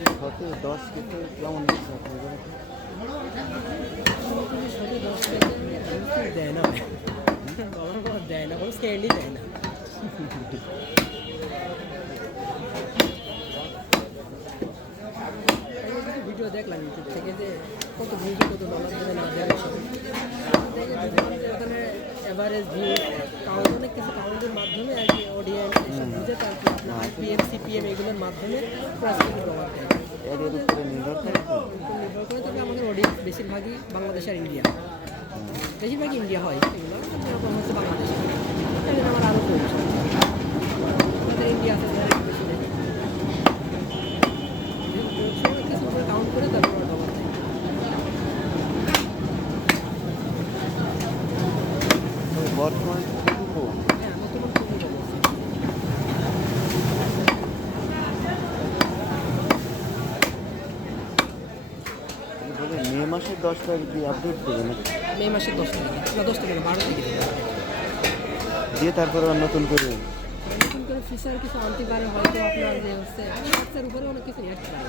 শতে 10 কিন্তু কেমন দিচ্ছে আপনাদের? শতে 10 দেয় না, দেয় না, কোনো সেন্ডই দেয় না। ভিডিও দেখলাম ইউটিউব থেকে যে কত ভিডিও কত ডলার দেবে না দেবে ওখানে অ্যাভারেজ ভিউ কাউন্ট অনেক কিছু কাউন্টের মাধ্যমে আর কি অডিয়েন্স এসব বুঝে তার কি আপনার আইপিএম সিপিএম এগুলোর মাধ্যমে প্রাইস ডলার দেয়। এর উপরে নির্ভর করে তো? নির্ভর করে, তবে আমাদের অডিয়েন্স বেশিরভাগই বাংলাদেশ আর ইন্ডিয়া, বেশিরভাগই ইন্ডিয়া হয় এগুলো, এরকম হচ্ছে বাংলাদেশ আমার আরও কমছে আমাদের ইন্ডিয়া আছে বেশি কিছু কাউন্ট করে তারপর ডলার দেয়। বর্তমানে হ্যাঁ বর্তমান খুবই অবস্থা। মে মাসের 10 তারিখ দিয়ে আপডেট দেবে না? মে মাসের 10 তারিখে না, 10 তারিখে 12 তারিখে দিয়ে তারপরে আর নতুন করে নতুন করে ফিচার কিছু আনতে পারে হয়তো আপনার যে হচ্ছে শর্টসের উপরে অনেক কিছু অ্যাড পারে,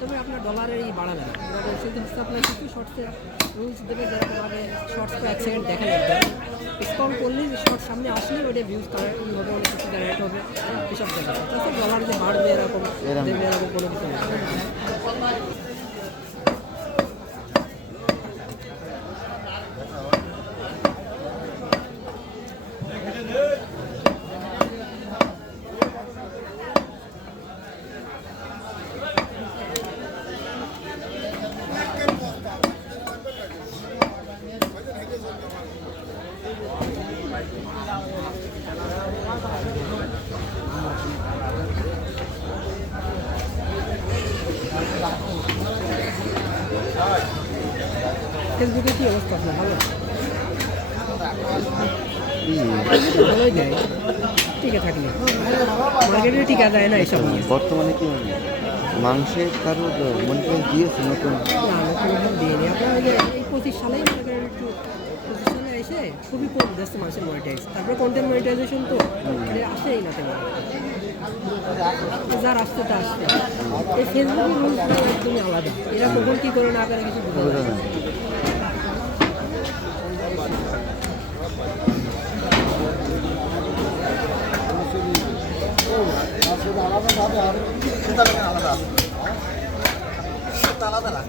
তবে আপনার ডলারের এই বাড়াবে না। এবার সেটা হচ্ছে আপনার কিছু শর্টসের রুলস দেবে যেরকমভাবে শর্টস তো 1 সেকেন্ড দেখা লাগবে, স্ক্রল করলেই শর্ট সামনে আসলে ওটা ভিউজ কালেক্ট হবে, অনেক কিছু জেনারেট হবে, এসব দেখা যাচ্ছে। তাছাড়া ডলার যে বাড়বে এরকম দেবে এরকম কোনো কিছু না। ফেসবুকে কী অবস্থা আপনার? ভালো ভালোই দেয়, টিকে থাকলে মার্কেটে টিকা দেয় না এসব নিয়ে। বর্তমানে কি মাংসের কারো মনে করেন দিয়েছে নতুন? না নতুন দিইনি আপনার ওই যে এই 25 সালেই মনে করেন একটু 25 সালে এসে খুবই কম যাচ্ছে মানুষের মনিটাইজ, তারপরে কন্টেন্ট মনিটাইজেশন তো আসেই না তেমন, যার আসছে তা আসছে। এই ফেসবুকের রুলসটা একদমই আলাদা, এরা কখন কী করে না করে কিছু বোঝা যায় না। আলাদা আলাদা